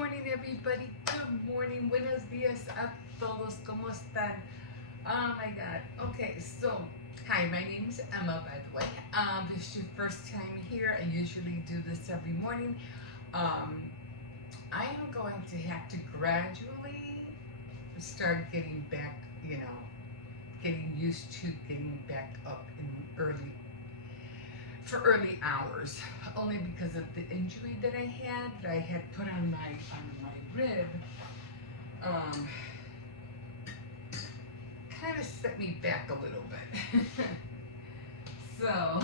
morning, everybody. Good morning. Buenos dias a todos. ¿Cómo están? Oh my God. Okay, so hi, my name is Emma. By the way, this is your first time here. I usually do this every morning. Um, I am going to have to gradually start getting back. Getting used to getting back up in for early hours, only because of the injury that I had put on my rib. Um, Kind of set me back a little bit. So,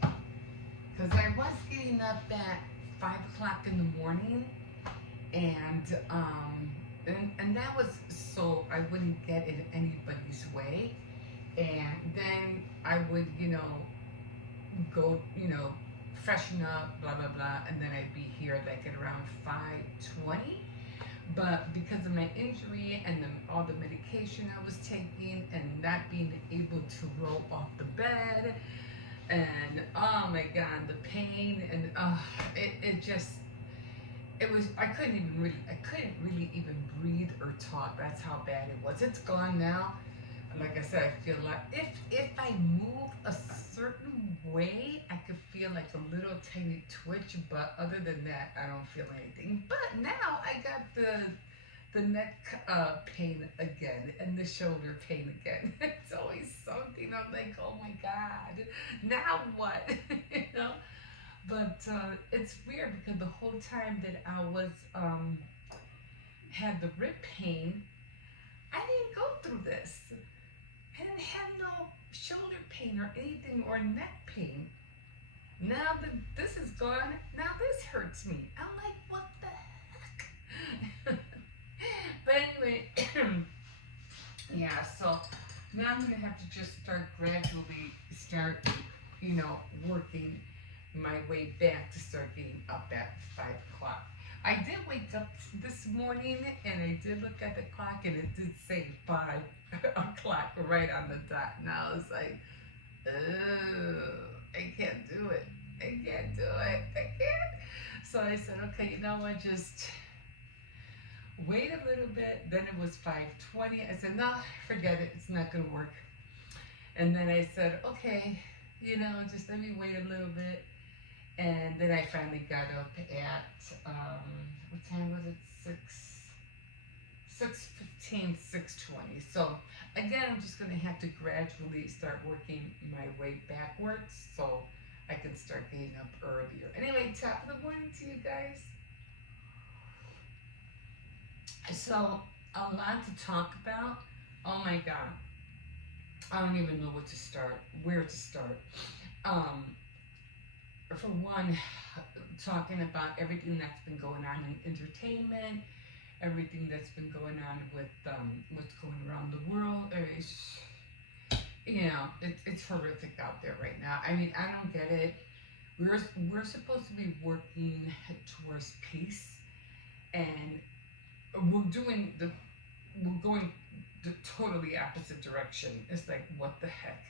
because I was getting up at 5 o'clock in the morning, and and that was so I wouldn't get in anybody's way, and then I would go freshen up, blah blah blah, and then I'd be here like at around 5:20. But because of my injury and all the medication I was taking and not being able to roll off the bed, and oh my God, the pain, and it just it was I couldn't really even breathe or talk. That's how bad it was. It's gone now. Like I said, I feel like if I move a certain way, I could feel like a little tiny twitch, but other than that, I don't feel anything. But now I got the neck pain again and the shoulder pain again. It's always something. I'm like, oh my God, now what? you know. But it's weird because the whole time that I was had the rib pain, I didn't go through this. I didn't have no shoulder pain or anything or neck pain. Now that this is gone, now this hurts me. I'm like, what the heck? But anyway, yeah, so now I'm gonna have to just gradually working my way back to start getting up at 5 o'clock. I did wake up this morning and I did look at the clock and it did say 5 o'clock right on the dot. And I was like, I can't do it. I can't do it. I can't. So I said, okay, you know what? Just wait a little bit. Then it was 5:20. I said, no, forget it. It's not going to work. And then I said, okay, just let me wait a little bit. And then I finally got up at, what time was it? 6:15, 6:20. So again, I'm just going to have to gradually start working my way backwards so I can start getting up earlier. Anyway, top of the morning to you guys. So a lot to talk about. Oh my God. I don't even know where to start. For one, talking about everything that's been going on in entertainment, everything that's been going on with what's going around the world. It's horrific out there right now. I mean, I don't get it. We're supposed to be working towards peace, and we're going the totally opposite direction. It's like, what the heck?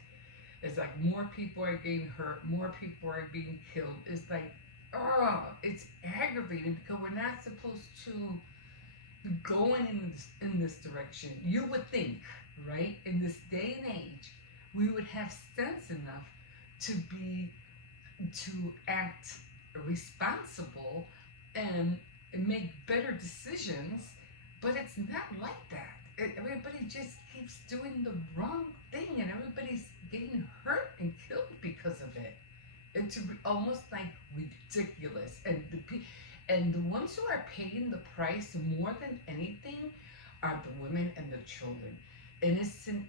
It's like more people are getting hurt, more people are being killed. It's like, it's aggravating because we're not supposed to be going in this direction. You would think, right, in this day and age, we would have sense enough to act responsible and make better decisions, but it's not like that. Everybody just keeps doing the wrong thing, and everybody's getting hurt and killed because of it. It's almost like ridiculous. And the ones who are paying the price more than anything are the women and the children, innocent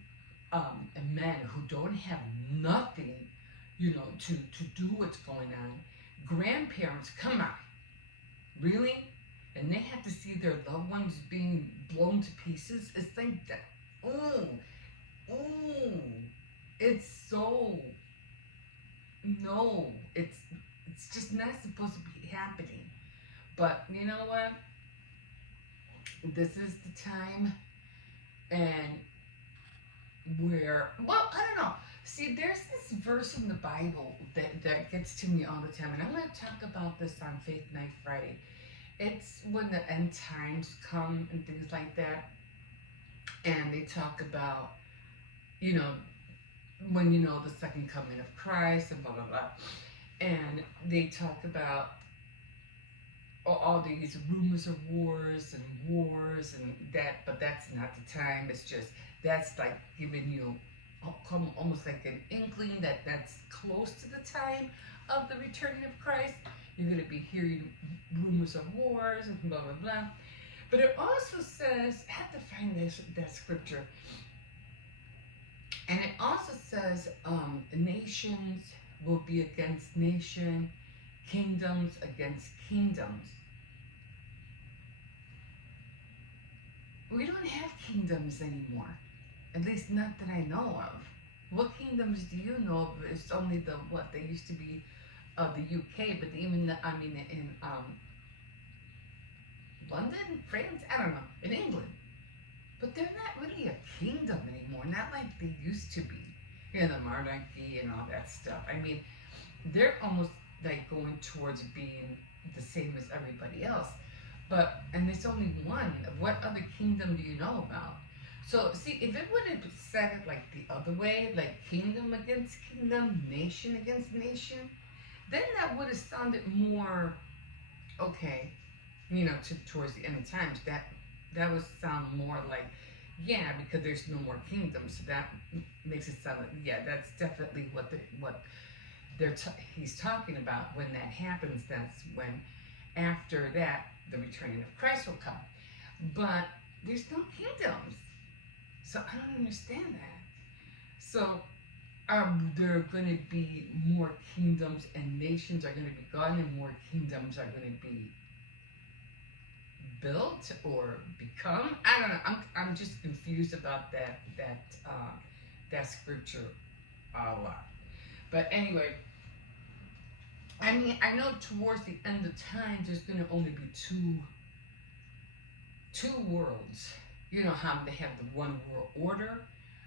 men who don't have nothing, to do what's going on. Grandparents, come on, really? And they have to see their loved ones being blown to pieces. It's like that. It's so, no, it's just not supposed to be happening. But you know what? This is the time, and I don't know. See, there's this verse in the Bible that gets to me all the time, and I'm going to talk about this on Faith Night Friday. It's when the end times come and things like that, and they talk about, you know, when you know the second coming of Christ and blah blah blah, and they talk about all these rumors of wars and that, but that's not the time. It's just that's like giving you almost like an inkling that that's close to the time of the returning of Christ. You're going to be hearing rumors of wars and blah blah blah. But it also says, I have to find this that scripture, and it also says nations will be against nation, kingdoms against kingdoms. We don't have kingdoms anymore. At least not that I know of. What kingdoms do you know of? It's only the what they used to be of the UK, but even in London, France, I don't know, in England. But they're not really a kingdom anymore, not like they used to be. You know, the monarchy and all that stuff. I mean, they're almost like going towards being the same as everybody else. But, and there's only one. What other kingdom do you know about? So, see, if it would have said it like the other way, like kingdom against kingdom, nation against nation, then that would have sounded more okay, you know, towards the end of times. That would sound more like, yeah, because there's no more kingdoms. So that makes it sound like, yeah, that's definitely what he's talking about. When that happens, that's when, after that, the returning of Christ will come. But there's no kingdoms. So I don't understand that. So there are going to be more kingdoms and nations are going to be gone and more kingdoms are going to be built or become. I don't know. I'm just confused about that scripture a lot. But anyway, I mean, I know towards the end of time, there's going to only be two worlds. You know how they have the one world order,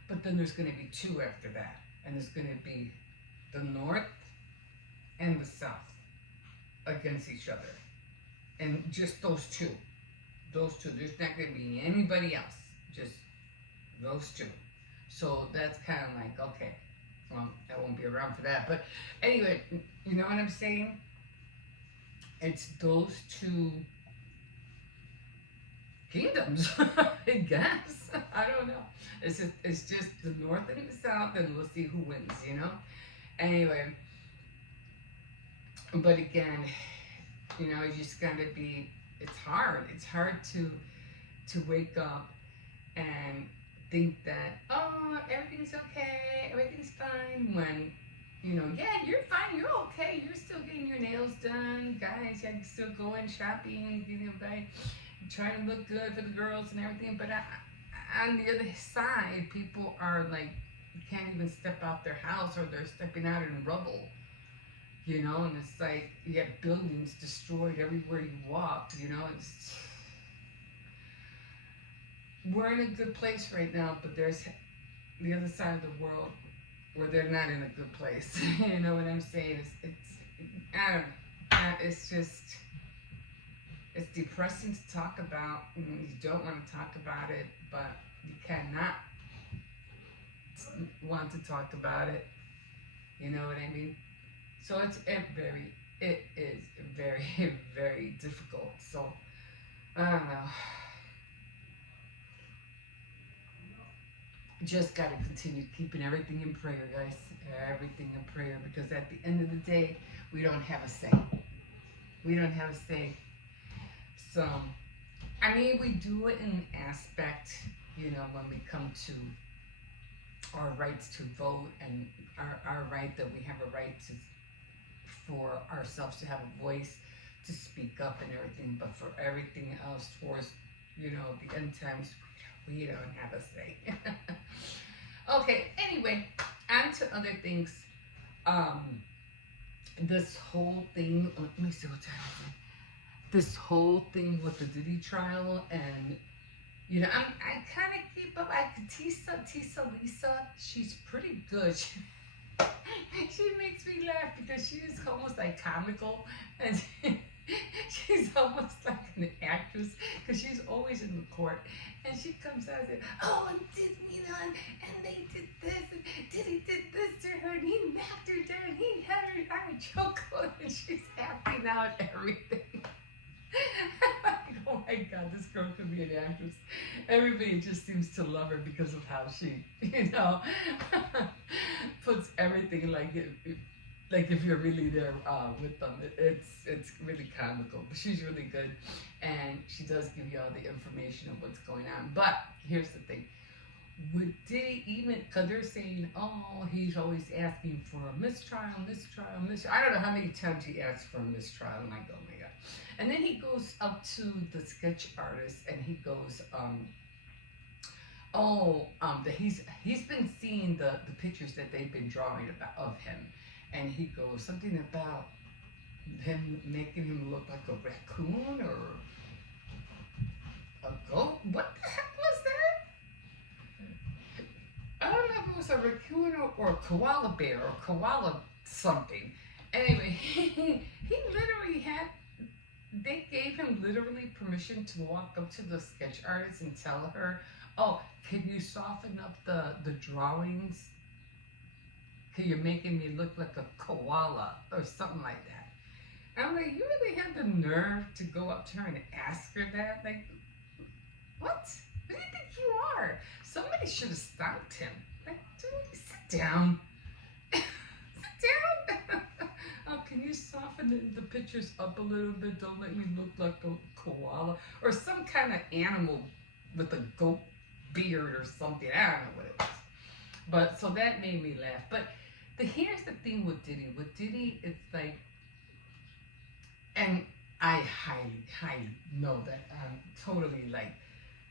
but then there's going to be two after that. And there's going to be the North and the South against each other. And just those two. Those two. There's not going to be anybody else. Just those two. So that's kind of like, okay, well, I won't be around for that. But anyway, you know what I'm saying? It's those two kingdoms, I guess. I don't know. It's just the North and the South, and we'll see who wins, you know? Anyway, but again, you know, you just gotta be, it's hard. It's hard to wake up and think that, oh, everything's okay, everything's fine, when, you know, yeah, you're fine, you're okay, you're still getting your nails done, guys, you're still going shopping, you know, trying to look good for the girls and everything, but on the other side, people are like, can't even step out their house, or they're stepping out in rubble, you know, and it's like, you have buildings destroyed everywhere you walk, you know, we're in a good place right now, but there's the other side of the world where they're not in a good place. You know what I'm saying? It's I don't know. It's just, it's depressing to talk about. You don't want to talk about it, but you cannot want to talk about it. You know what I mean? So it is very, very difficult. So I don't know. Just got to continue keeping everything in prayer, guys. Everything in prayer, because at the end of the day, we don't have a say. We don't have a say. So, I mean, we do it in aspect, you know, when we come to our rights to vote and our right that we have a right to, for ourselves to have a voice, to speak up and everything. But for everything else towards, you know, the end times, we don't have a say. Okay, anyway, on to other things. This whole thing, let me see what time it is. This whole thing with the Diddy trial, and, you know, I kind of keep up. Tisa Lisa, she's pretty good. She makes me laugh because she is almost like comical, and she's almost like actress, because she's always in the court, and she comes out and says, "Oh, and Disney done, and they did this, and Disney did this to her, and he knocked her down, he had her on a chokehold, and she's acting out everything." Oh my God, this girl could be an actress. Everybody just seems to love her because of how she, puts everything like if you're really there with them. It's really comical. But she's really good, and she does give you all the information of what's going on. But here's the thing: did he even? Because they're saying, oh, he's always asking for a mistrial, mistrial, mistrial. I don't know how many times he asked for a mistrial. I'm like, oh my God. And then he goes up to the sketch artist, and he goes, that he's been seeing the pictures that they've been drawing about of him, and he goes something about him making him look like a raccoon or a goat. What the heck was that? I don't know if it was a raccoon or a koala bear or koala something. Anyway, he literally had. They gave him literally permission to walk up to the sketch artist and tell her, "Oh, can you soften up the drawings? Cause you're making me look like a koala or something like that." And I'm like, you really had the nerve to go up to her and ask her that? Like, what? Who do you think you are? Somebody should have stopped him. Like, dude, sit down. Sit down. Oh, can you soften the pictures up a little bit? Don't let me look like a koala or some kind of animal with a goat beard or something. I don't know what it is. But so that made me laugh. But here's the thing with Diddy. With Diddy, it's like, and I highly know that I'm totally like,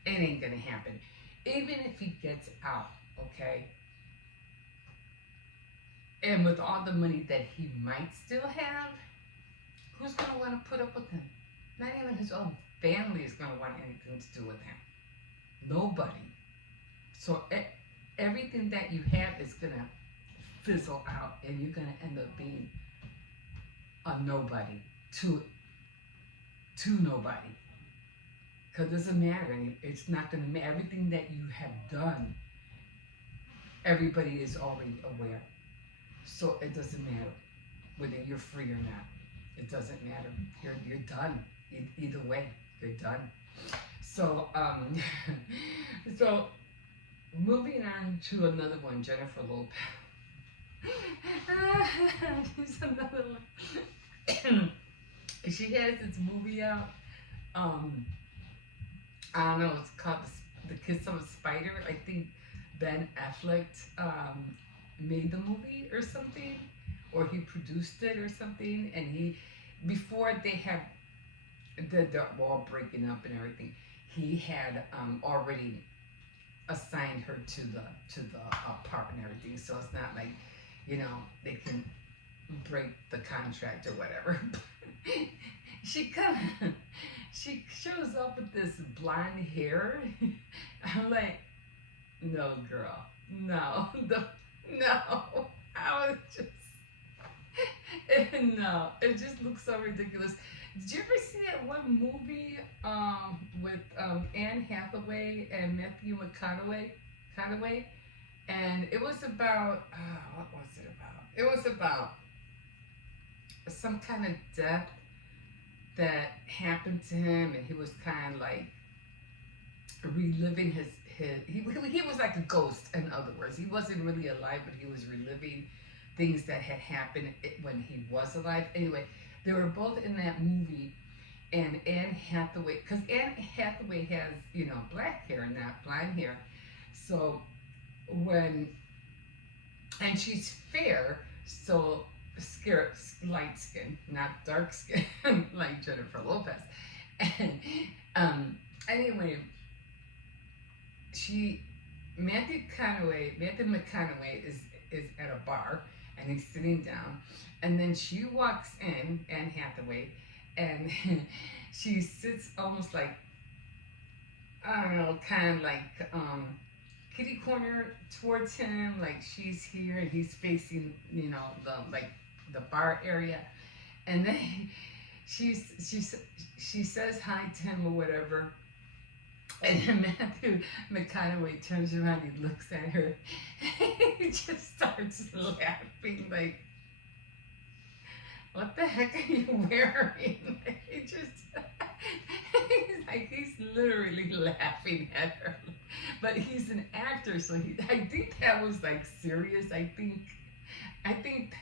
it ain't gonna happen. Even if he gets out, okay? And with all the money that he might still have, who's going to want to put up with him? Not even his own family is going to want anything to do with him. Nobody. So everything that you have is going to fizzle out, and you're going to end up being a nobody to nobody. Because it doesn't matter. It's not going to matter. Everything that you have done, everybody is already aware. So it doesn't matter whether you're free or not. It doesn't matter. You're done. Either way, you're done. So so moving on to another one, Jennifer Lopez. She's another one. She has this movie out. I don't know. It's called The Kiss of a Spider. I think Ben Affleck made the movie or something, or he produced it or something. And before they're all breaking up and everything, he had already assigned her to the part and everything. So it's not like, they can break the contract or whatever. She shows up with this blonde hair. I'm like, no, girl, no, no. I was just, no, it just looks so ridiculous. Did you ever see that one movie with Anne Hathaway and Matthew McConaughey? And it was about, what was it about? It was about some kind of death that happened to him, and he was kind of like reliving he was like a ghost. In other words, he wasn't really alive, but he was reliving things that had happened when he was alive. Anyway, they were both in that movie, and Anne Hathaway, because Anne Hathaway has black hair, not blonde hair, so and she's fair, so light skin, not dark skin, like Jennifer Lopez. And anyway, Matthew McConaughey is at a bar, and he's sitting down, and then she walks in, Anne Hathaway, and she sits almost like, I don't know, kind of like kitty corner towards him, like she's here and he's facing the bar area, and then she's she says hi to him or whatever, and then Matthew McConaughey turns around, he looks at her, he just starts laughing like, what the heck are you wearing? He just, he's like, he's literally laughing at her. But he's an actor, so I think that was like serious. I think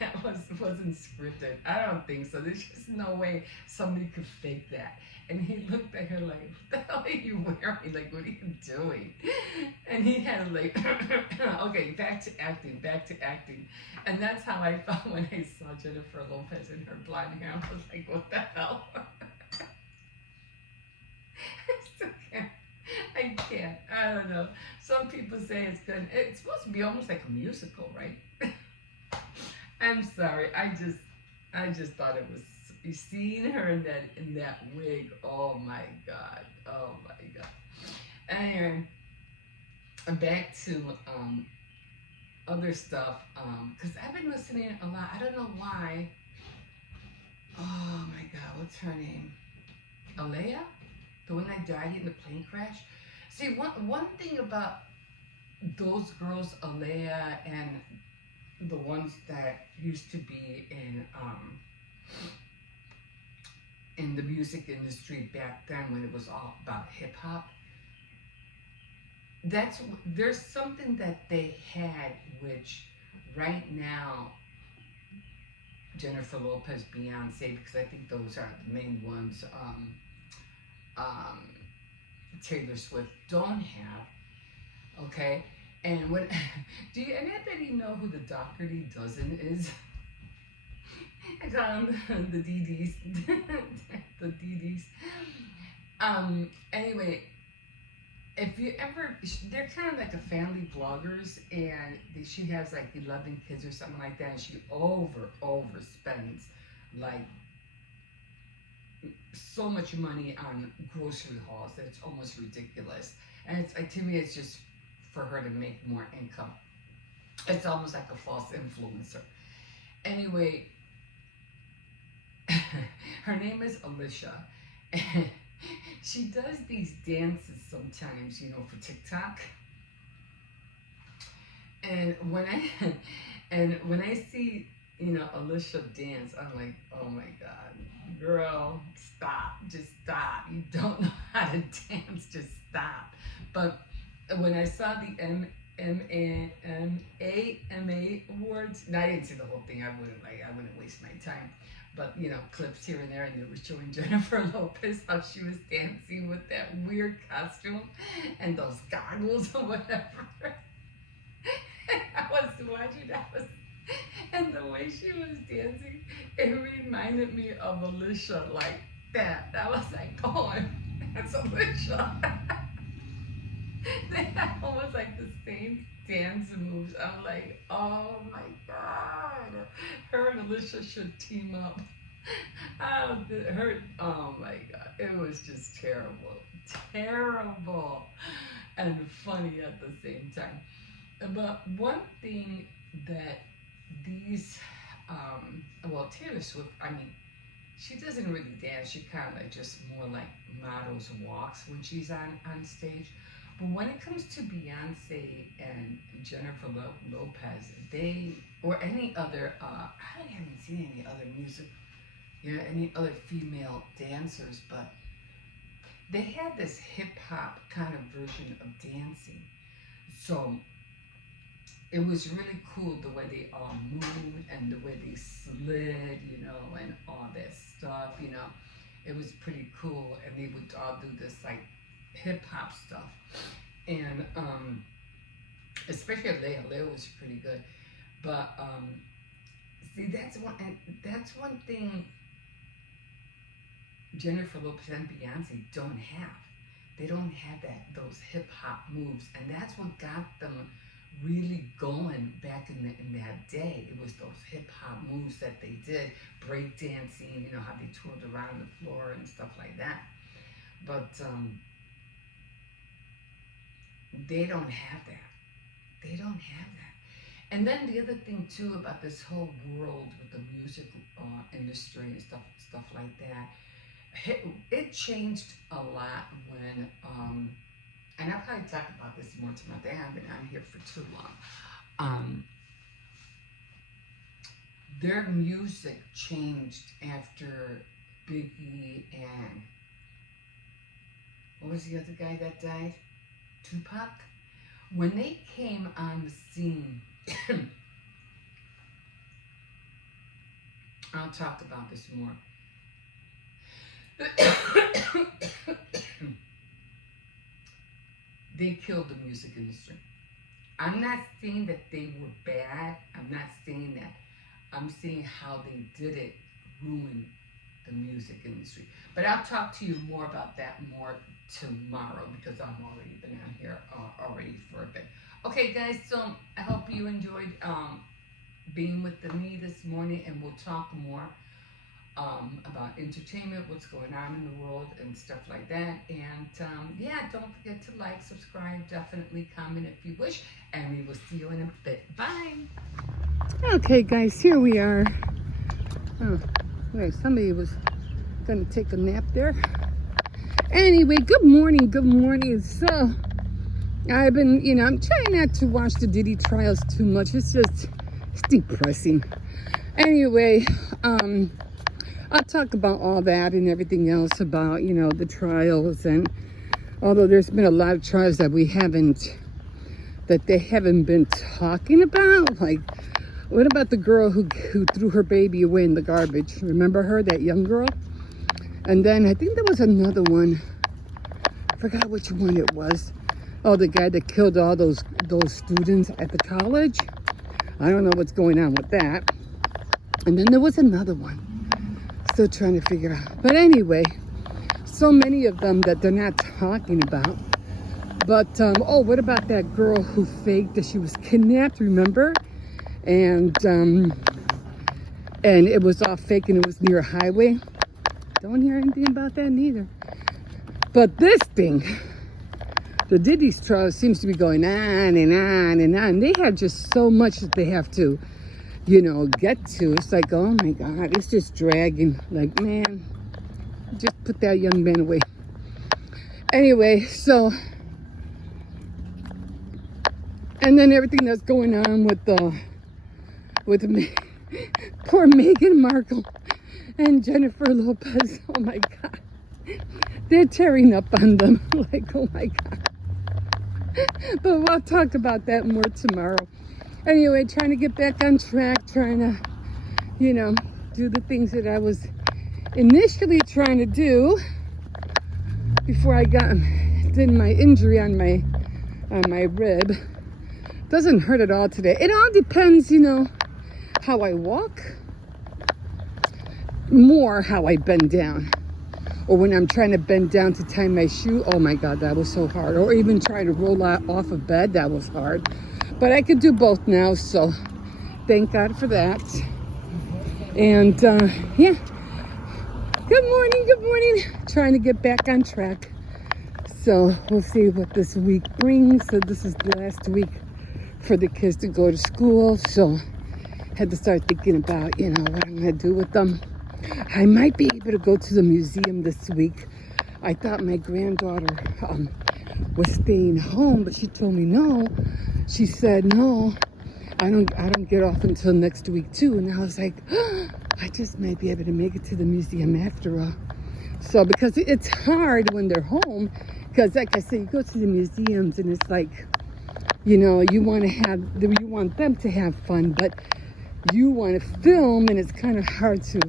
that wasn't scripted. I don't think so. There's just no way somebody could fake that. And he looked at her like, what the hell are you wearing? Like, what are you doing? And he had like, okay, back to acting, back to acting. And that's how I felt when I saw Jennifer Lopez in her blonde hair. I was like, what the hell? I still can't. I can't. I don't know. Some people say it's good. It's supposed to be almost like a musical, right? I'm sorry. I just thought it was. You seeing her in that wig. Oh my god. Oh my god. Anyway, back to other stuff. Cause I've been listening a lot. I don't know why. Oh my god. What's her name? Alea, the one that died in the plane crash. See, one thing about those girls, Alea and the ones that used to be in the music industry back then when it was all about hip hop. There's something that they had which right now Jennifer Lopez, Beyonce, because I think those are the main ones. Um, Taylor Swift don't have. Okay, and when do you anybody know who the Doherty dozen is? I call them the DDs, the DDs. Anyway, if you ever, they're kind of like a family vloggers, and she has like 11 kids or something like that, and she overspends like so much money on grocery hauls that it's almost ridiculous. And it's like, to me, it's just for her to make more income. It's almost like a false influencer. Anyway, her name is Alicia, and she does these dances sometimes, for TikTok. And when I see Alicia dance, I'm like, oh my god, girl, stop, just stop. You don't know how to dance, just stop. But when I saw the AMA awards, and I didn't see the whole thing. I wouldn't waste my time. But clips here and there, and they were showing Jennifer Lopez how she was dancing with that weird costume and those goggles or whatever. I was watching that, and the way she was dancing, it reminded me of Alicia like that. I was like, oh, that's Alicia. They had almost like the same dance moves. I'm like, oh my god, her and Alicia should team up. Oh my god, it was just terrible, and funny at the same time. But one thing that these, Taylor Swift, I mean, she doesn't really dance. She kind of like just more like models walks when she's on stage. But when it comes to Beyonce and Jennifer Lopez, or any other, I haven't seen any other music, any other female dancers, but they had this hip hop kind of version of dancing. So it was really cool the way they all moved and the way they slid, and all that stuff, It was pretty cool, and they would all do this like hip hop stuff, and especially Leia was pretty good. But see, that's one thing Jennifer Lopez and Beyonce don't have. They don't have those hip hop moves, and that's what got them really going back in that day. It was those hip hop moves that they did, break dancing, how they twirled around the floor and stuff like that. But they don't have that. They don't have that. And then the other thing too about this whole world with the music industry and stuff like that, it changed a lot when, and I'll probably talk about this more tomorrow. I haven't been on here for too long. Um, their music changed after Biggie and what was the other guy that died? Tupac. When they came on the scene, I'll talk about this more. They killed the music industry. I'm not saying that they were bad. I'm not saying that. I'm saying how they did it ruined the music industry. But I'll talk to you more about that more tomorrow because I've already been on here already for a bit. Okay, guys. So I hope you enjoyed being with me this morning, and we'll talk more about entertainment, what's going on in the world, and stuff like that. And yeah, don't forget to like, subscribe, definitely comment if you wish, and we will see you in a bit. Bye. Okay, guys, here we are. Oh, wait, somebody was gonna take a nap there. Anyway, good morning, good morning. So I've been, I'm trying not to watch the Diddy trials too much. It's depressing. Anyway, I'll talk about all that and everything else about, the trials. And although there's been a lot of trials that they haven't been talking about. Like, what about the girl who threw her baby away in the garbage? Remember her, that young girl? And then I think there was another one. I forgot which one it was. Oh, the guy that killed all those students at the college. I don't know what's going on with that. And then there was another one. Still trying to figure out. But anyway, so many of them that they're not talking about. But, oh, what about that girl who faked that she was kidnapped, remember? And it was all fake and it was near a highway. Don't hear anything about that neither. But this thing, the Diddy's trial seems to be going on and on and on. They have just so much that they have to, get to. It's like, oh my God, it's just dragging. Like, man, just put that young man away. Anyway, so, and then everything that's going on with poor Meghan Markle and Jennifer Lopez. Oh my God, they're tearing up on them. Like, oh my God. But we'll talk about that more tomorrow. Anyway, trying to get back on track, trying to, do the things that I was initially trying to do before I did my injury on my rib. Doesn't hurt at all today. It all depends, how I walk, more how I bend down. Or when I'm trying to bend down to tie my shoe, oh my God, that was so hard. Or even trying to roll out off of bed, that was hard. But I could do both now, so thank God for that. And yeah, good morning. Trying to get back on track. So we'll see what this week brings. So this is the last week for the kids to go to school. So had to start thinking about, what I'm gonna do with them. I might be able to go to the museum this week. I thought my granddaughter was staying home, but she told me no. She said, no, I don't get off until next week too. And I was like, oh, I just might be able to make it to the museum after all. So because it's hard when they're home, because like I said, you go to the museums and it's like, you want them to have fun, but you want to film, and it's kind of hard to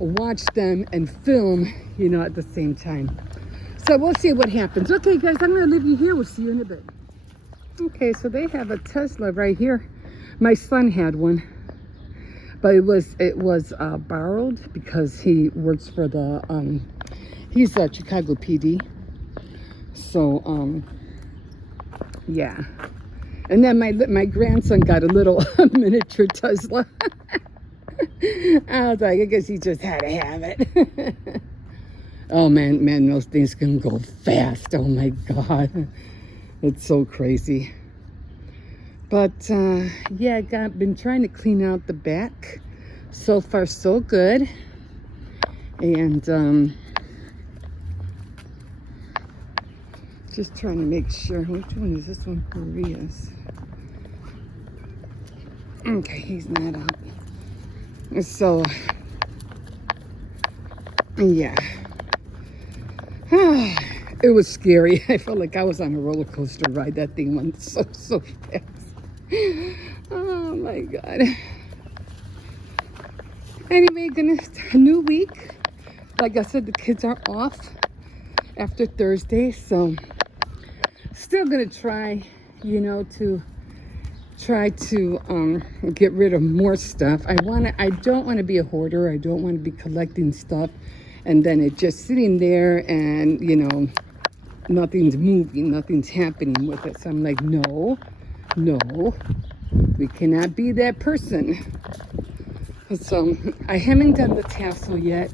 watch them and film, at the same time. So we'll see what happens. Okay, guys, I'm going to leave you here. We'll see you in a bit. Okay, so they have a Tesla right here. My son had one, but it was borrowed because he works for the he's a Chicago PD. So yeah. And then my grandson got a little miniature Tesla. I was like, I guess he just had to have it. Oh man, those things can go fast. Oh my God, it's so crazy. But yeah, been trying to clean out the back. So far, so good. And just trying to make sure. Which one is this one? Maria's. Okay, he's not out. So yeah. It was scary. I felt like I was on a roller coaster ride. That thing went so fast. Oh my God. Anyway, gonna start a new week. Like I said, the kids are off after Thursday, so still gonna try, to get rid of more stuff. I don't want to be a hoarder. I don't want to be collecting stuff and then it just sitting there and nothing's moving, nothing's happening with it. So I'm like, no, we cannot be that person. So I haven't done the tassel yet.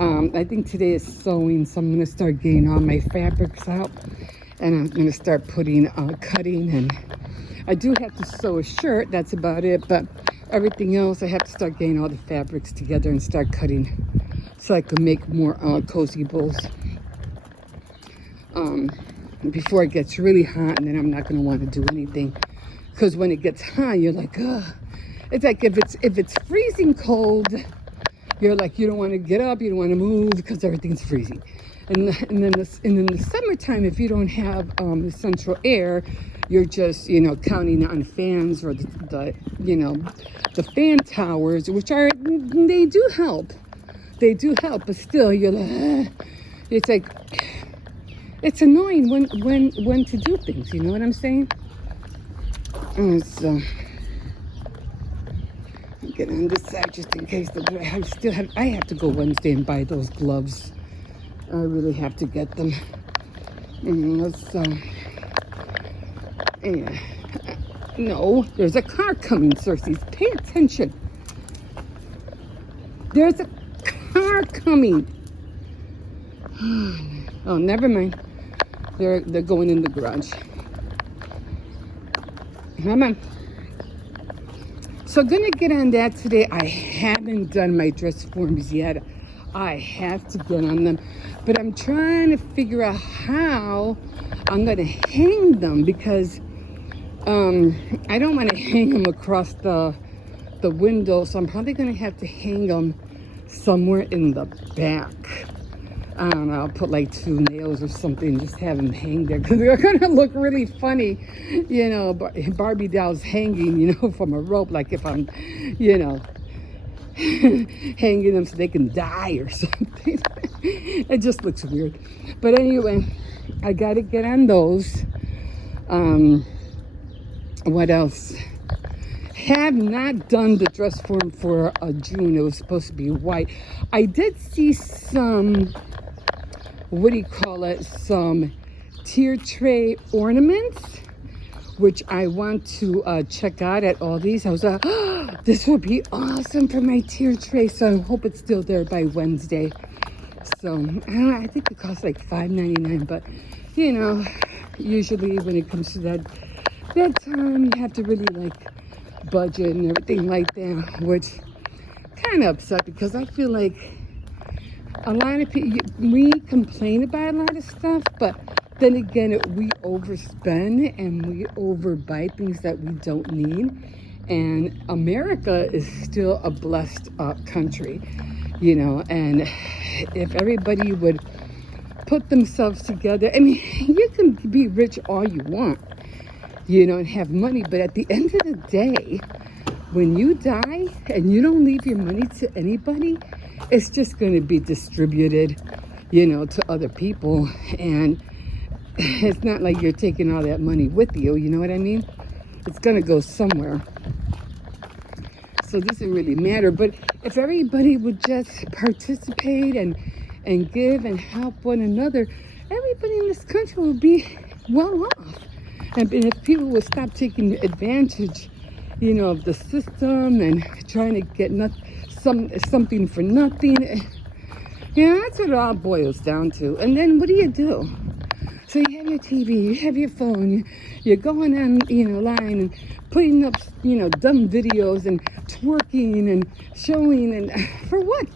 I think today is sewing, so I'm going to start getting all my fabrics out, and I'm going to start putting cutting, and I do have to sew a shirt. That's about it, but everything else I have to start getting all the fabrics together and start cutting so I can make more cozy bowls before it gets really hot, and then I'm not going to want to do anything, because when it gets hot, you're like, ugh. It's like if it's freezing cold, you're like, you don't want to get up, you don't want to move because everything's freezing. And then in the summertime, if you don't have the central air, you're just counting on fans or the fan towers, which they do help, but still you're like, it's like, it's annoying when to do things. You know what I'm saying? So get on this side just in case I have to go Wednesday and buy those gloves. I really have to get them. So yeah. No, there's a car coming, Cersei. Pay attention. There's a car coming. Oh, never mind. They're going in the garage. Come on. So gonna get on that today. I haven't done my dress forms yet. I have to get on them, but I'm trying to figure out how I'm gonna hang them, because I don't want to hang them across the window, so I'm probably gonna have to hang them somewhere in the back. I don't know, I'll put like 2 nails or something, just have them hang there, because they're gonna look really funny, Barbie dolls hanging, from a rope, like if I'm, hanging them so they can die or something. It just looks weird. But anyway, I gotta get on those. What else? Have not done the dress form for June. It was supposed to be white. I did see some, some tier tray ornaments, which I want to check out at all these. I was like, oh, this would be awesome for my tier tray. So I hope it's still there by Wednesday. So I think it costs like $5.99, but usually when it comes to that time, you have to really budget and everything like that, which kind of upset, because I feel like a lot of people, we complain about a lot of stuff, but then again, we overspend and we overbuy things that we don't need. And America is still a blessed country, and if everybody would put themselves together, I mean, you can be rich all you want, and have money, but at the end of the day, when you die and you don't leave your money to anybody, it's just going to be distributed, to other people, and it's not like you're taking all that money with you, you know what I mean? It's going to go somewhere. So it doesn't really matter. But if everybody would just participate and give and help one another, everybody in this country would be well off. And if people would stop taking advantage, of the system and trying to get something for nothing, that's what it all boils down to. And then what do? So you have your TV, you have your phone, you're going on, line and putting up, dumb videos and twerking and showing and for what?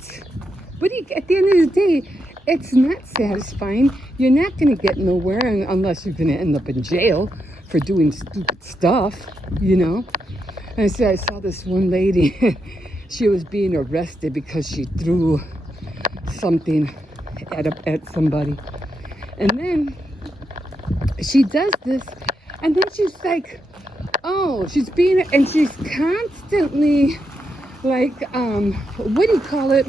But at the end of the day, it's not satisfying. You're not going to get nowhere unless you're going to end up in jail for doing stupid stuff, And I saw this one lady, she was being arrested because she threw something at somebody. And then she does this, and then she's like, oh, she's constantly like, what do you call it?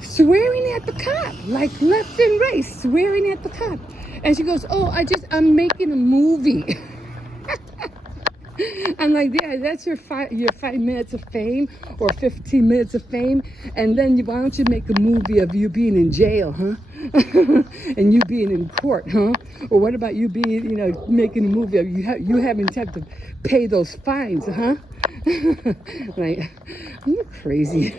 Swearing at the cop, like left and right, swearing at the cop. And she goes, oh, I'm making a movie. I'm like, yeah, that's your 5 minutes of fame or 15 minutes of fame. And then why don't you make a movie of you being in jail, huh? And you being in court, huh? Or what about you being, making a movie of you having to pay those fines, huh? Like, are you crazy?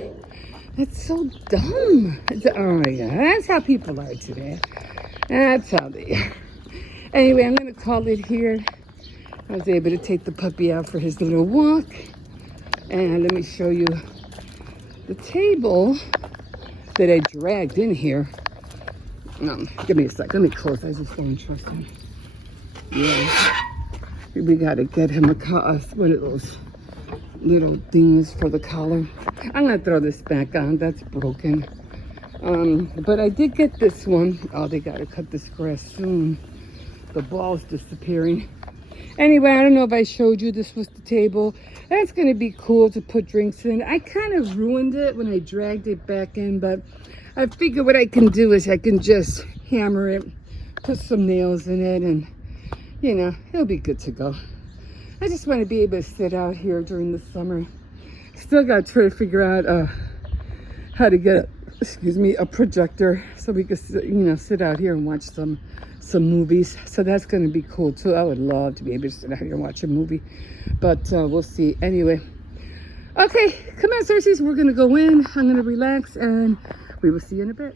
That's so dumb. Oh my God, that's how people are today. That's how they are. Anyway, I'm going to call it here. I was able to take the puppy out for his little walk. And let me show you the table that I dragged in here. Give me a sec. Let me close. I just don't trust him. Yeah. We got to get him one of those little things for the collar. I'm going to throw this back on. That's broken. But I did get this one. Oh, they got to cut this grass soon. The ball's disappearing. Anyway, I don't know if I showed you, this was the table. That's going to be cool to put drinks in. I kind of ruined it when I dragged it back in, but I figure what I can do is I can just hammer it, put some nails in it, and, it'll be good to go. I just want to be able to sit out here during the summer. Still got to try to figure out how to get, a projector so we could, sit out here and watch some movies. So that's going to be cool too. I would love to be able to sit out here and watch a movie, but we'll see. Anyway, okay, come on, Cersei, we're going to go in. I'm going to relax, and we will see you in a bit.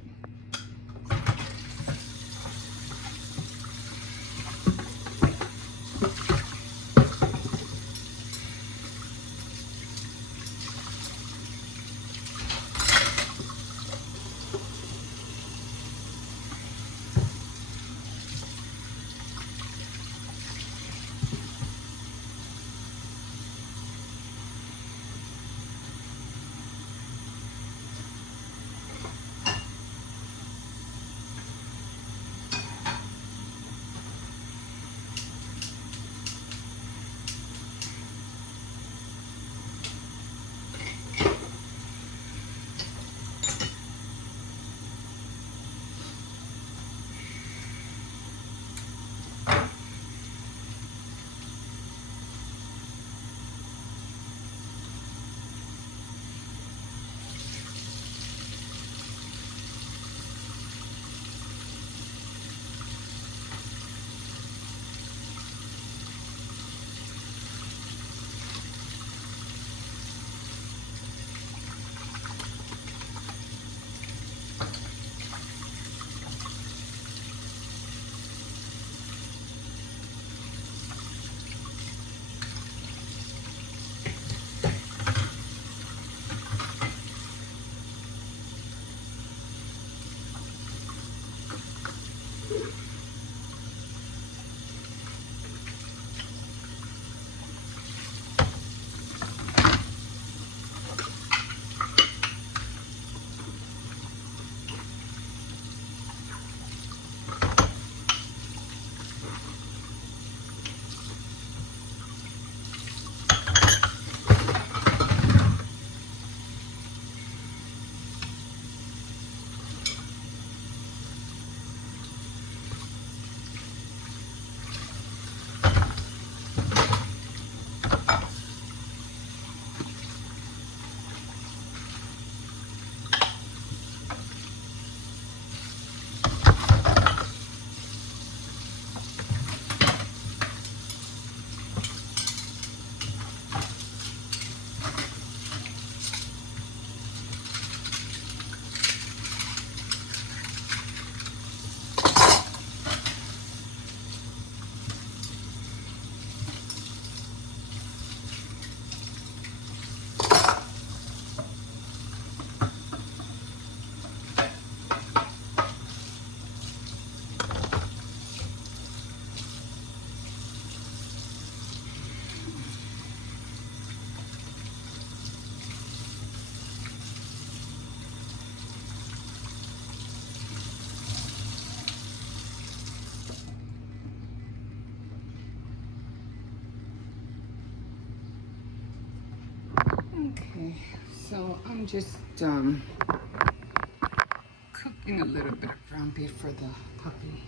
Okay, so I'm just cooking a little bit of ground beef for the puppy.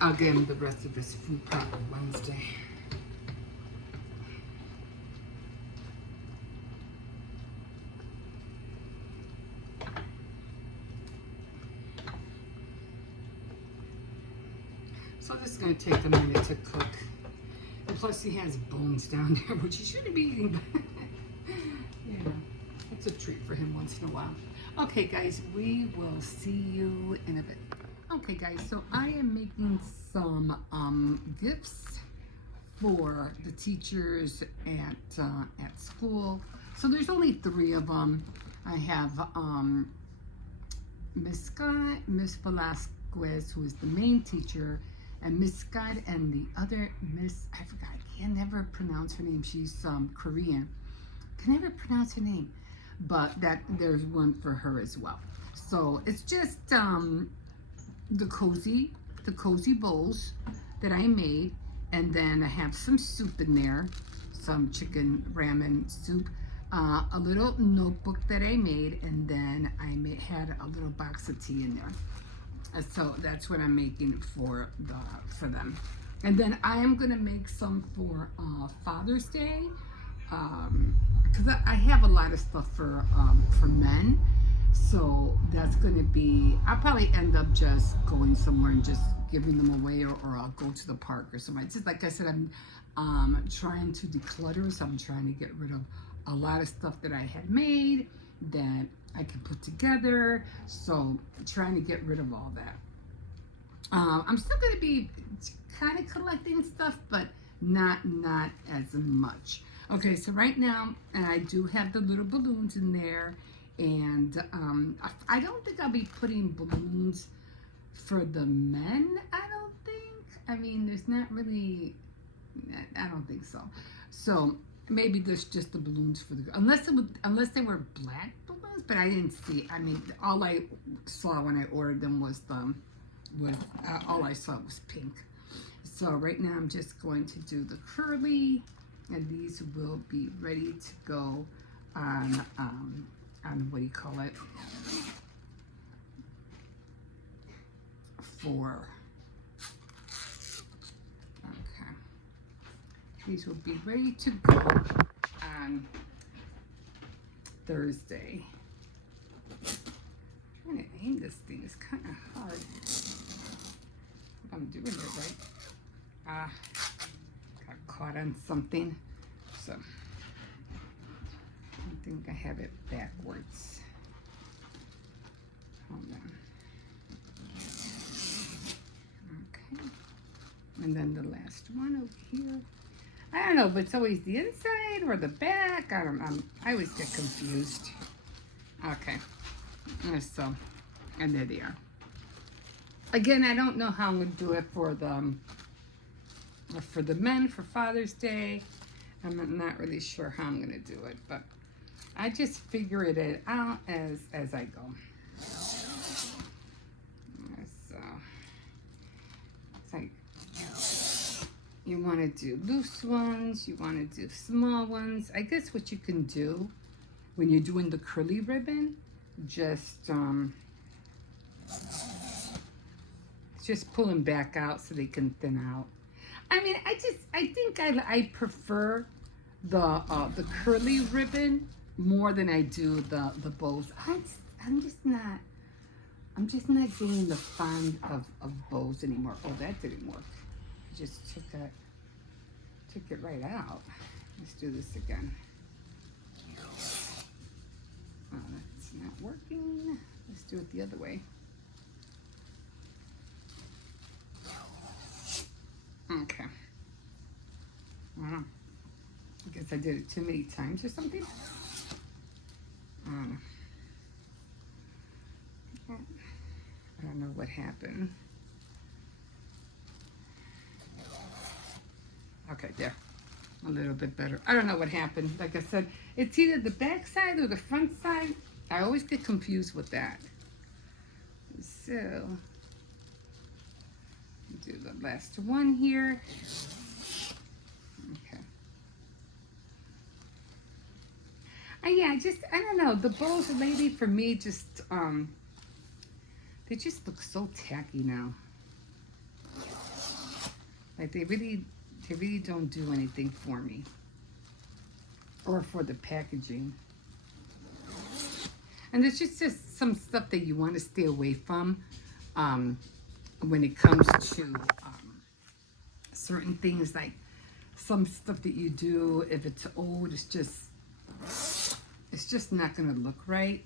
I'll get him the rest of his food probably Wednesday. So this is going to take a minute to cook. And plus he has bones down there, which he shouldn't be eating. You know, it's a treat for him once in a while. Okay, guys, we will see you in a bit. Okay, guys, so I am making some gifts for the teachers at school. So there's only 3 of them. I have Miss Scott, Miss Velasquez, who is the main teacher, and Miss Scott and the other Miss, I forgot, I can never pronounce her name. She's Korean. Can never pronounce her name, but there's one for her as well. So it's just the cozy bowls that I made, and then I have some soup in there, some chicken ramen soup, a little notebook that I made, and then I had a little box of tea in there. So that's what I'm making for them. And then I am gonna make some for Father's Day, because I have a lot of stuff for men. So that's gonna be, I'll probably end up just going somewhere and just giving them away, or I'll go to the park or something. Just like I said, I'm trying to declutter, so I'm trying to get rid of a lot of stuff that I had made that I can put together. So trying to get rid of all that. I'm still going to be kind of collecting stuff, but not as much. Okay, so right now, and I do have the little balloons in there, and I don't think I'll be putting balloons for the men. I don't think. I mean, there's not really. I don't think so. So maybe there's just the balloons for the unless they were black balloons, but I didn't see. I mean, all I saw when I ordered them was all I saw was pink. So right now I'm just going to do the curly, and these will be ready to go on what do you call it, for, okay, these will be ready to go on Thursday. I'm trying to aim this thing, it's kind of hard. I'm doing it right. Got caught on something, so I think I have it backwards. Hold on. Okay, and then the last one over here. I don't know if it's always the inside or the back. I always get confused. Okay, so, and there they are. Again, I don't know how I'm going to do it for the men for Father's Day. I'm not really sure how I'm going to do it, but I just figure it out as I go. So it's like you want to do loose ones, you want to do small ones. I guess what you can do when you're doing the curly ribbon, just pull them back out so they can thin out. I mean, I think I prefer the curly ribbon more than I do the bows. I'm just not getting the fond of bows anymore. Oh, that didn't work. I just took it right out. Let's do this again. Oh, that's not working. Let's do it the other way. Okay. I guess I did it too many times or something. I don't know what happened. Okay, there. A little bit better. I don't know what happened. Like I said, it's either the back side or the front side. I always get confused with that. So, do the last one here. Okay. Yeah, I don't know. The bows lately for me they just look so tacky now. Like they really don't do anything for me or for the packaging. And there's just some stuff that you want to stay away from um, when it comes to certain things, like some stuff that you do. If it's old, it's just not gonna look right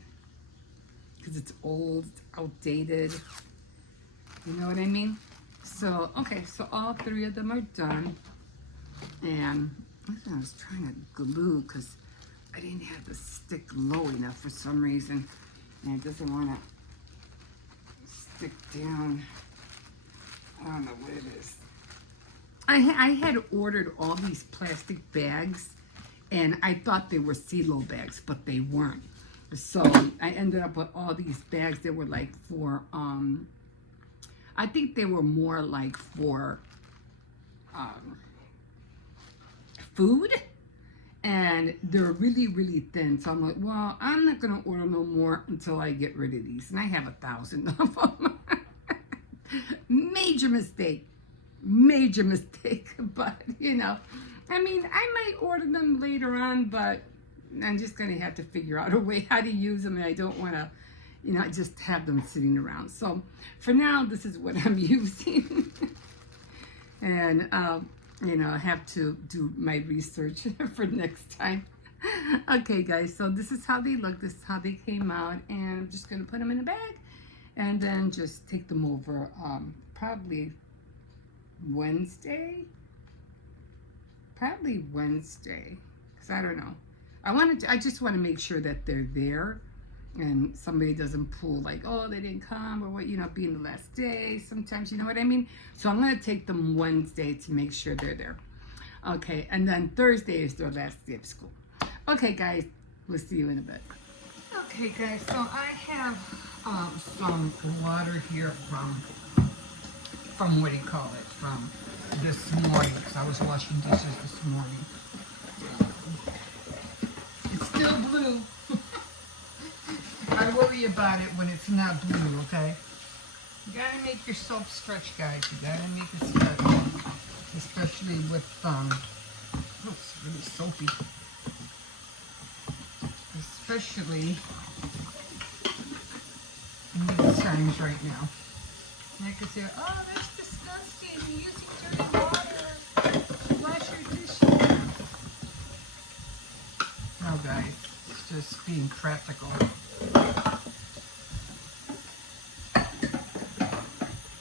because it's old, it's outdated. You know what I mean? So okay, so all three of them are done, and I was trying to glue because I didn't have the stick low enough for some reason, and it doesn't want to stick down. I don't know what it is. I had ordered all these plastic bags, and I thought they were CeeLo bags, but they weren't. So I ended up with all these bags that were like for, I think they were more like for food, and they're really, really thin. So I'm like, well, I'm not gonna order no more until I get rid of these, and I have 1,000 of them. Major mistake. Major mistake. But you know, I mean, I might order them later on, but I'm just gonna have to figure out a way how to use them, and I don't want to, you know, just have them sitting around. So for now, this is what I'm using. And you know, I have to do my research for next time. Okay, guys, so this is how they look. This is how they came out, and I'm just gonna put them in a bag, and then just take them over probably Wednesday. Probably Wednesday, because I don't know. I just want to make sure that they're there, and somebody doesn't pull like, oh, they didn't come, or what, you know, being the last day. Sometimes, you know what I mean? So I'm going to take them Wednesday to make sure they're there. Okay, and then Thursday is their last day of school. Okay, guys, we'll see you in a bit. Okay, guys, so I have some water here from what do you call it? From this morning, because I was washing dishes this morning. It's still blue. I worry about it when it's not blue, okay? You gotta make yourself stretch, guys. You gotta make it stretch. Especially with, oh, it's really soapy. Especially in these times right now. And I could say, oh, that's disgusting. You're using dirty water to wash your dishes. No, guys, it's just being practical.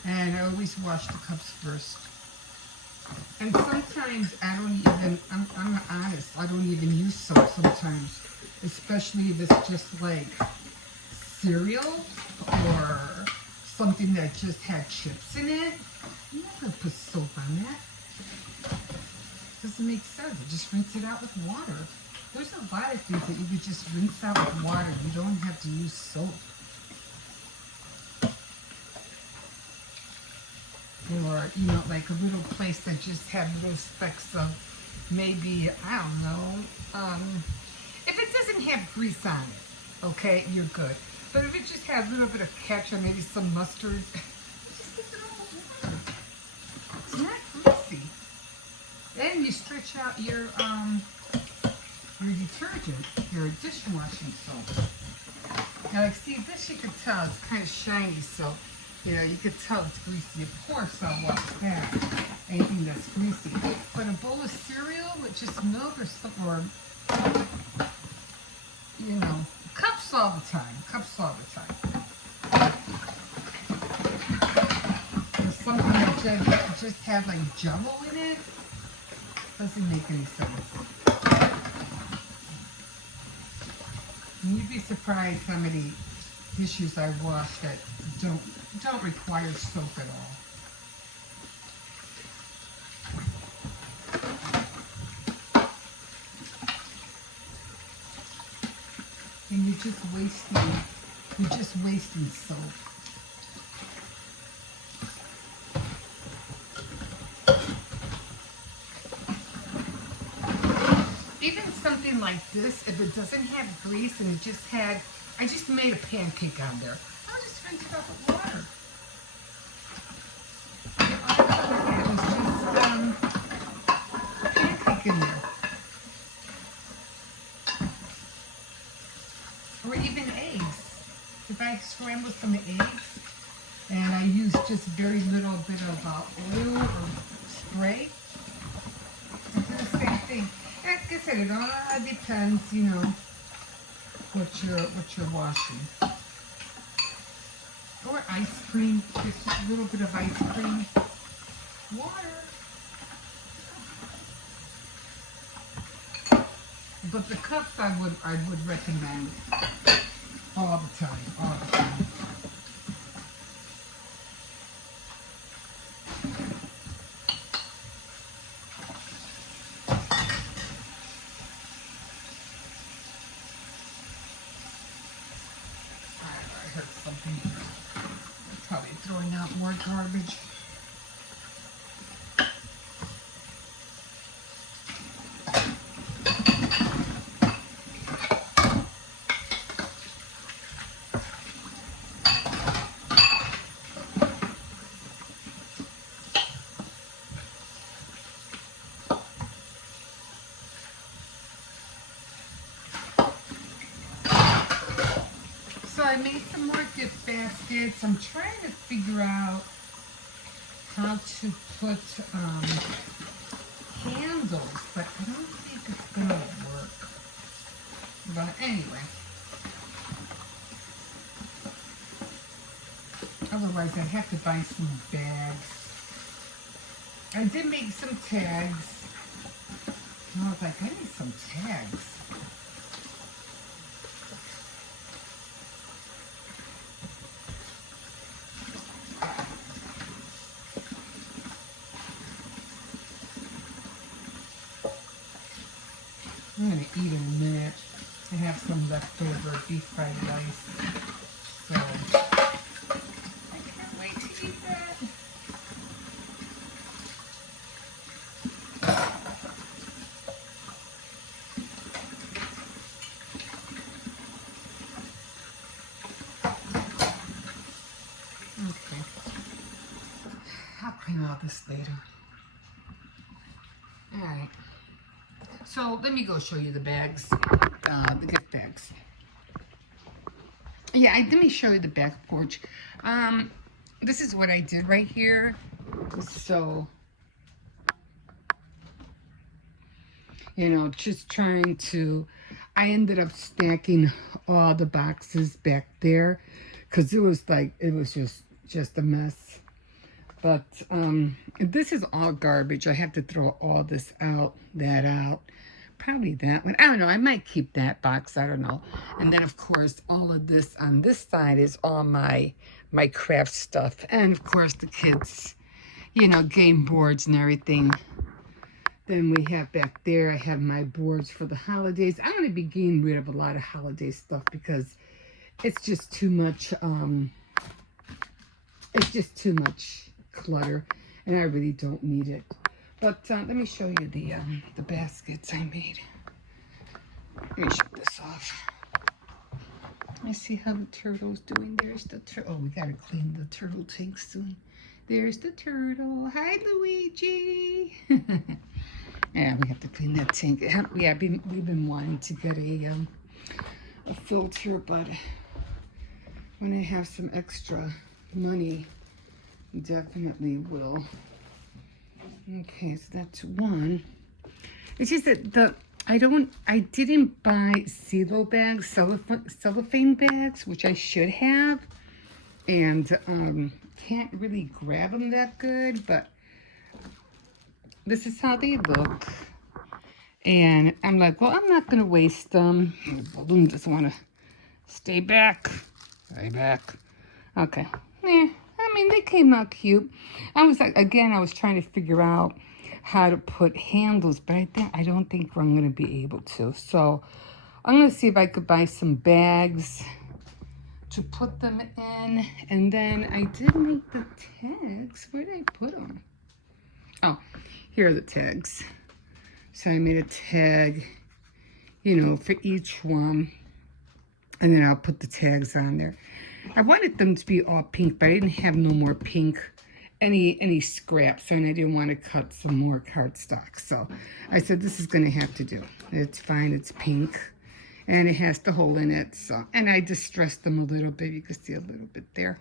And I always wash the cups first. And sometimes I don't even, I'm honest, I don't even use soap sometimes. Especially if it's just like cereal or something that just had chips in it. You never put soap on that. Doesn't make sense. Just rinse it out with water. There's a lot of things that you could just rinse out with water. You don't have to use soap. Or, you know, like a little place that just had little specks of maybe, I don't know, if it doesn't have grease on it, okay, you're good. But if it just had a little bit of ketchup, maybe some mustard, just get it all water. It's not greasy. Then you stretch out your detergent, your dishwashing soap. Now, like, see, this you can tell it's kind of shiny, so, you know, you could tell it's greasy. Of course, I'll wash that. Anything that's greasy. But a bowl of cereal with just milk or something, or, you know, cups all the time. Cups all the time. Or something that just had like Jello in it. Doesn't make any sense. And you'd be surprised how many dishes I wash that don't require soap at all. And you're just wasting soap. Even something like this, if it doesn't have grease and it just had, I just made a pancake on there. I'll just rinse it off with water. It was just a pancake in there. Or even eggs. If I scrambled some eggs and I used just very little bit of oil or spray, I do the same thing. Like I said, it all depends, you know, what you're washing. Or ice cream, just a little bit of ice cream. Water. But the cups I would recommend all the time, all the time. I heard something. Probably throwing out more garbage. So I made some more gift baskets. I'm trying to figure out how to put handles, but I don't think it's gonna work. But anyway, otherwise I have to buy some bags. I did make some tags. I was like, I need some tags. I'm going to eat in a minute. I have some leftover beef fried rice. So, I can't wait to eat that. Okay. I'll clean all this later. Alright. So let me go show you the bags, the gift bags. Yeah, let me show you the back porch. This is what I did right here. So, you know, just trying to, I ended up stacking all the boxes back there because it was like, it was just a mess. But this is all garbage. I have to throw all this out, that out. Probably that one. I don't know. I might keep that box. I don't know. And then, of course, all of this on this side is all my craft stuff. And, of course, the kids, you know, game boards and everything. Then we have back there, I have my boards for the holidays. I'm going to be getting rid of a lot of holiday stuff because it's just too much. It's just too much clutter, and I really don't need it. But let me show you the baskets I made. Let me shut this off. Let me see how the turtle's doing. There's the turtle. Oh, we gotta clean the turtle tank soon. There's the turtle. Hi, Luigi. Yeah, we have to clean that tank. Yeah, we've been wanting to get a filter, but when I have some extra money, definitely will. Okay, so that's one. It's just that I didn't buy silo bags, cellophane bags, which I should have, and can't really grab them that good, but this is how they look. And I'm like, well, I'm not gonna waste them. The balloon doesn't want to stay back. Stay back. Okay. Yeah. I mean, they came out cute. I was like, again, I was trying to figure out how to put handles, but I don't think I'm going to be able to. So I'm going to see if I could buy some bags to put them in. And then I did make the tags. Where did I put them? Oh, here are the tags. So I made a tag you know, for each one. And then I'll put the tags on there. I wanted them to be all pink, but I didn't have no more pink, any scraps, and I didn't want to cut some more cardstock. So I said, this is going to have to do. It's fine, it's pink, and it has the hole in it. So, and I distressed them a little bit. You can see a little bit there.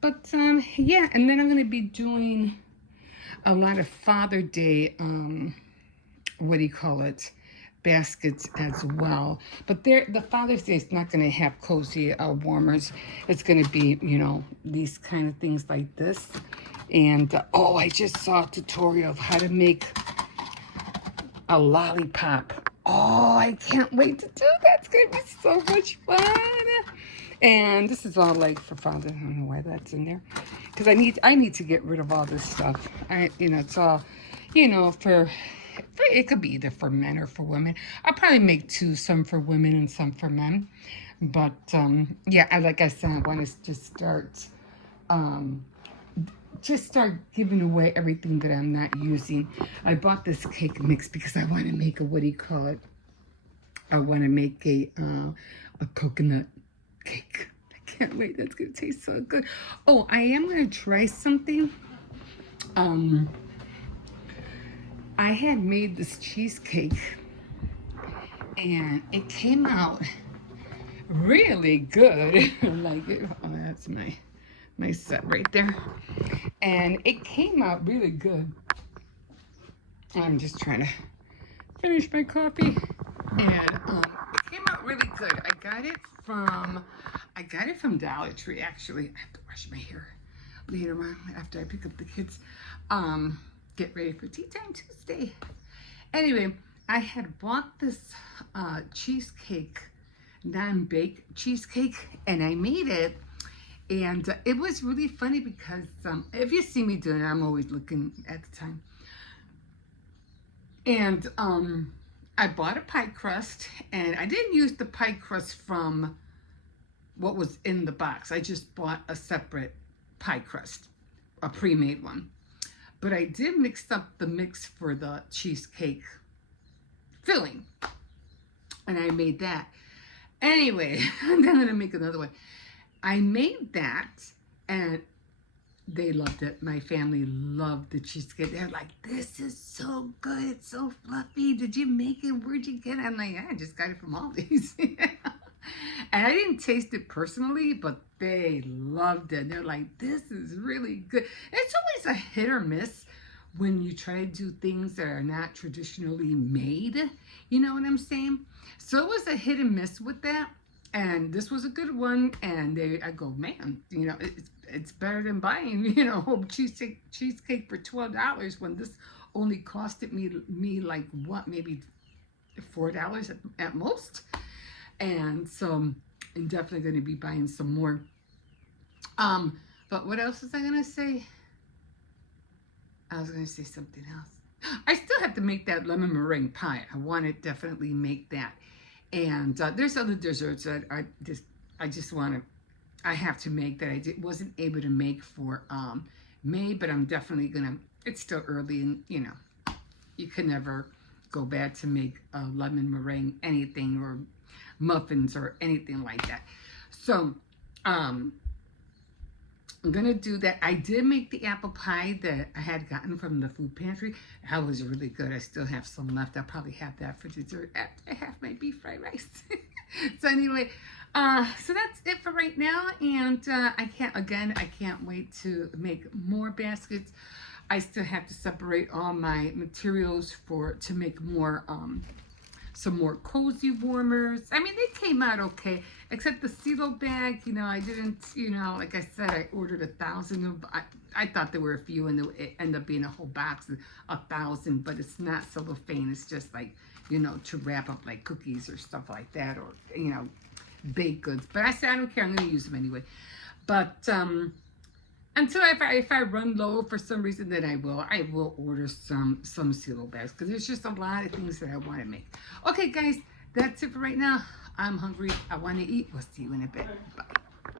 But yeah, and then I'm going to be doing a lot of Father Day, what do you call it, baskets as well. But the Father's Day is not going to have cozy warmers. It's going to be, you know, these kind of things like this. And oh, I just saw a tutorial of how to make a lollipop. Oh, I can't wait to do that. It's going to be so much fun. And this is all like for Father. I don't know why that's in there, because I need to get rid of all this stuff. You know, it's all, you know, for it could be either for men or for women. I'll probably make two, some for women and some for men. But yeah, like I said, I want to just start giving away everything that I'm not using. I bought this cake mix because I want to make a, what do you call it? I want to make a coconut cake. I can't wait. That's going to taste so good. Oh, I am going to try something. I had made this cheesecake and it came out really good. Like, oh, that's my set right there. And it came out really good. I'm just trying to finish my coffee. And it came out really good. I got it from Dollar Tree, actually. I have to wash my hair later on after I pick up the kids. Get ready for Tea Time Tuesday. Anyway, I had bought this cheesecake, non-baked cheesecake, and I made it. And it was really funny because if you see me doing it, I'm always looking at the time. And I bought a pie crust, and I didn't use the pie crust from what was in the box. I just bought a separate pie crust, a pre-made one. But I did mix up the mix for the cheesecake filling. And I made that. Anyway, I'm going to make another one. I made that, and they loved it. My family loved the cheesecake. They're like, this is so good. It's so fluffy. Did you make it? Where'd you get it? I'm like, I just got it from Aldi's. And I didn't taste it personally, but they loved it. They're like, this is really good. It's always a hit or miss when you try to do things that are not traditionally made. You know what I'm saying? So it was a hit and miss with that. And this was a good one. And I go, man, you know, it's better than buying, you know, a whole cheesecake for $12 when this only costed me like what, maybe $4 at most. And so I'm definitely going to be buying some more. But what else was I going to say? I was going to say something else. I still have to make that lemon meringue pie. I want to definitely make that. And there's other desserts that I just want to, I have to make that I wasn't able to make for May, but I'm definitely going to, it's still early and, you know, you can never go bad to make a lemon meringue anything or muffins or anything like that. So I'm gonna do that. I did make the apple pie that I had gotten from the food pantry. That was really good. I still have some left. I'll probably have that for dessert after I have my beef fried rice. So anyway, so that's it for right now. And I can't wait to make more baskets. I still have to separate all my materials to make more some more cozy warmers. I mean, they came out okay, except the CeeLo bag, you know, I didn't, you know, like I said, I ordered 1,000 of, I thought there were a few, and it ended up being a whole box of 1,000, but it's not cellophane, it's just like, you know, to wrap up like cookies or stuff like that, or, you know, baked goods. But I said, I don't care, I'm going to use them anyway. But, until if I run low for some reason, then I will order some CeeLo bags, because there's just a lot of things that I want to make. Okay, guys, that's it for right now. I'm hungry. I want to eat. We'll see you in a bit. Bye.